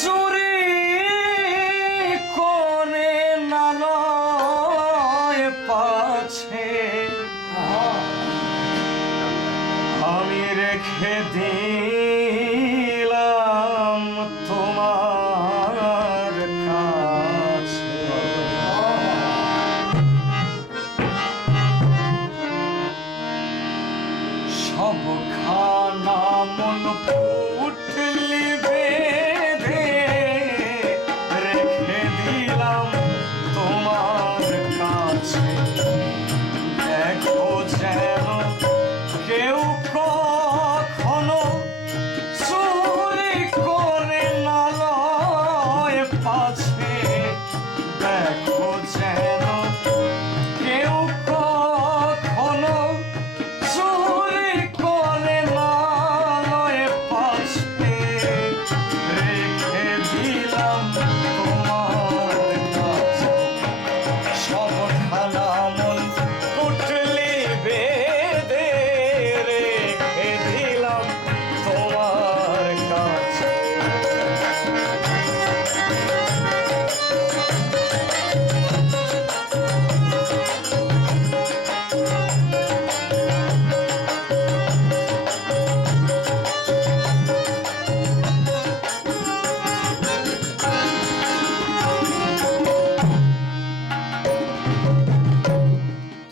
চুরি করে নালয় পাছে আমি রেখে দিলাম তোমার কাছে। সবখানা মন পুটলি বেঁধে রেখে দিলাম তোমার কাছে। দেখো যেন কেউ কখনো চুরি করে নালয় পাছে। দেখো যেন কেউ কখনো চুরি করে নালয় পাছে। রেখে দিলাম তোমার কাছে সবখানা মন পুটলি বেঁধে রেখে দিলাম তোমার কাছে।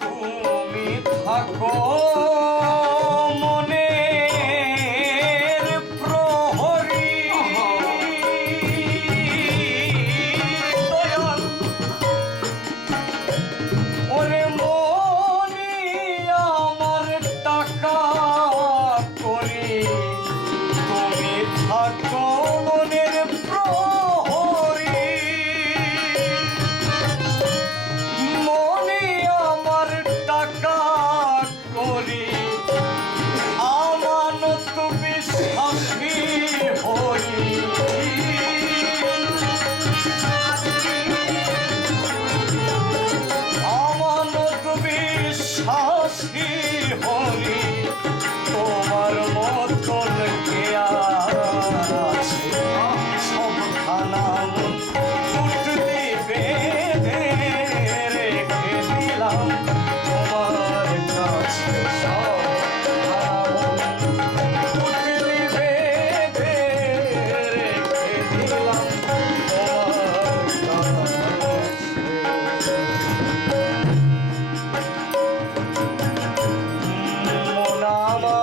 তুমি থাকো মনের প্রহরী দয়াল। ওরে মনি আমার টাকা করি তুমি থাকো মনের প্রহরী। মনি আমার টাকা করি আমানত বিশ্বাসী হই। আমানত বিশ্বাসী হই তোমার মতন কে আছে। সবখানা মন পুটলি বেঁধে রেখে দিলাম তোমার কাছে। সবখানা মন পুটলি বেঁধে রেখে দিলাম তোমার কাছে। মন আমার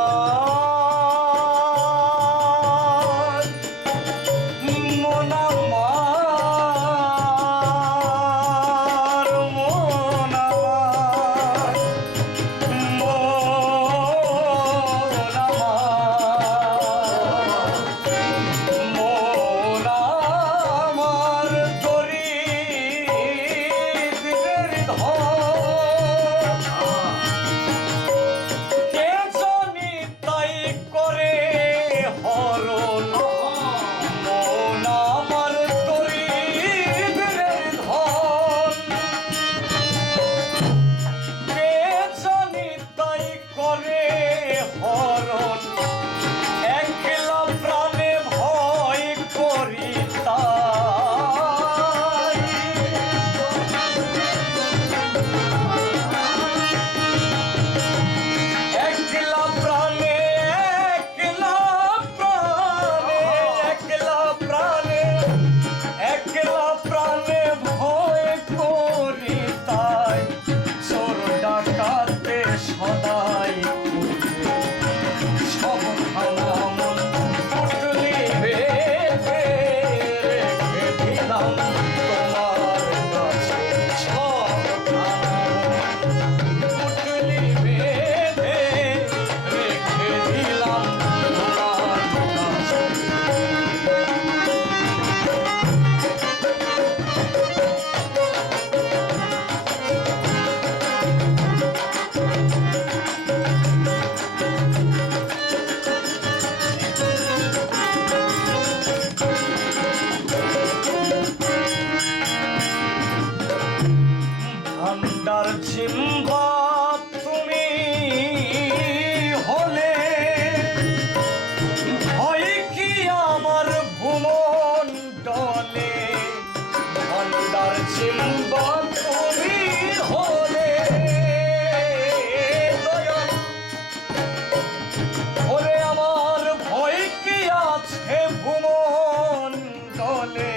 ভুমণ্ডলে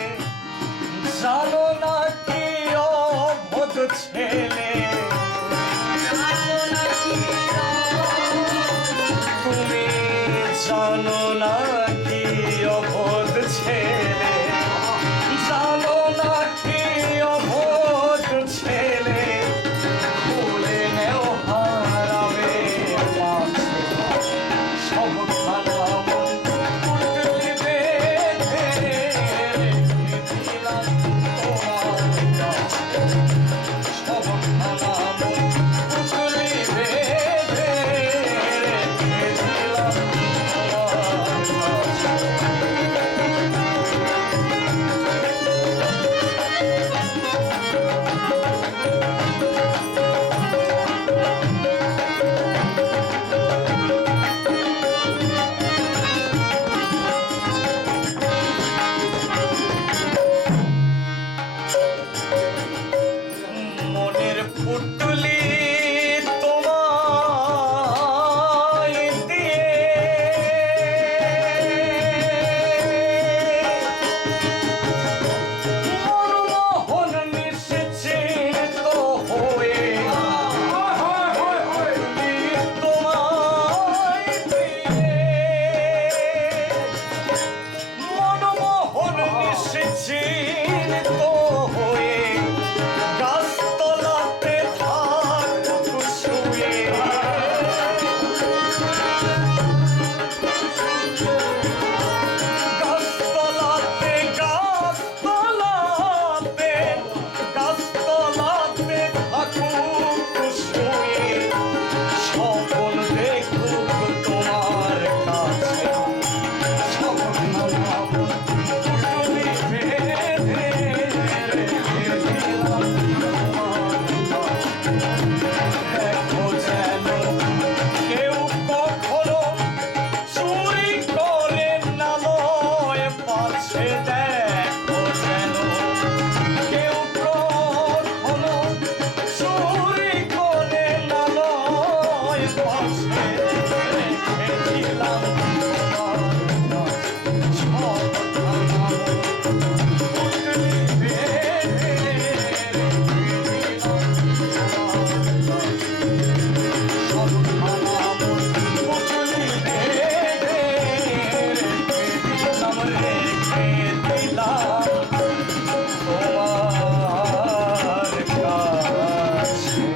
জানো না কি অবোধ ছেলে তুমি জানো না কি অবোধ ছেলে জানো না কি অবোধ ছেলে ভুলে নেও হারাবে সব খানা মন পুটলি বেঁধে দিলাম তোমার কাছে সব খানা মন পুটলি বেঁধে দিলাম তোমার কাছে মনের পুটলি তোমায় দিয়ে মনমোহন নিশ্চিন্ত হয়ে পুটলি তোমায় দিয়ে মনমোহন নিশ্চিন্ত হয়ে গাছতলাতে থাকুক শুয়ে গাছতলাতে গাছতলাতে গাছতলাতে থাকুক শুয়ে স্বপন দেখুক তোমার কাছে স্বপন পুটলি বেঁধে দিলাম দেখো যেন কেউ কখনো চুরি করে না লয় পাছে দেখো যেন কেউ কখনো চুরি করে না লয় পাছে রেখে দিলাম তোমার কাছে সব খানা পুটলি বেঁধে দিলাম সব খানা পুটলি বেঁধে দিলাম রেখে দিলাম তোমার কাছে